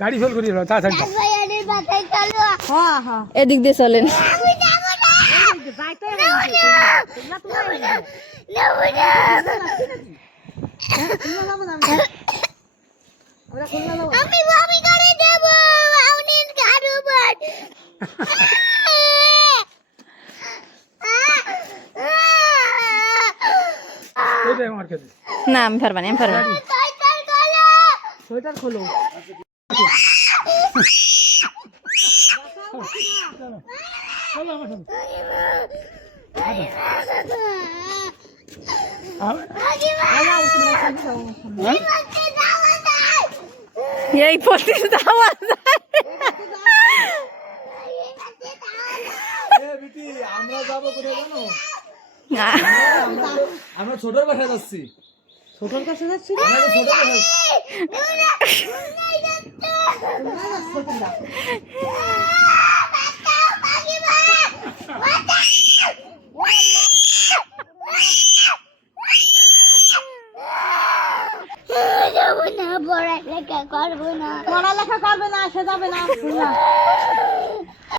গাড়ি ফেল করি তাড়াতাড়ি এদিক দিয়ে চলেন। না আমি পারবা না, আমি পারবা না। সোয়েটার খোলো। এই পঁচিশ দেওয়া যায়। আমরা যাবো কোথায় জানো? আমরা ছোটর বাসায় যাচ্ছি। ছোটর কাছে যাচ্ছি। পড়ালেখা করবে না, সে যাবে না।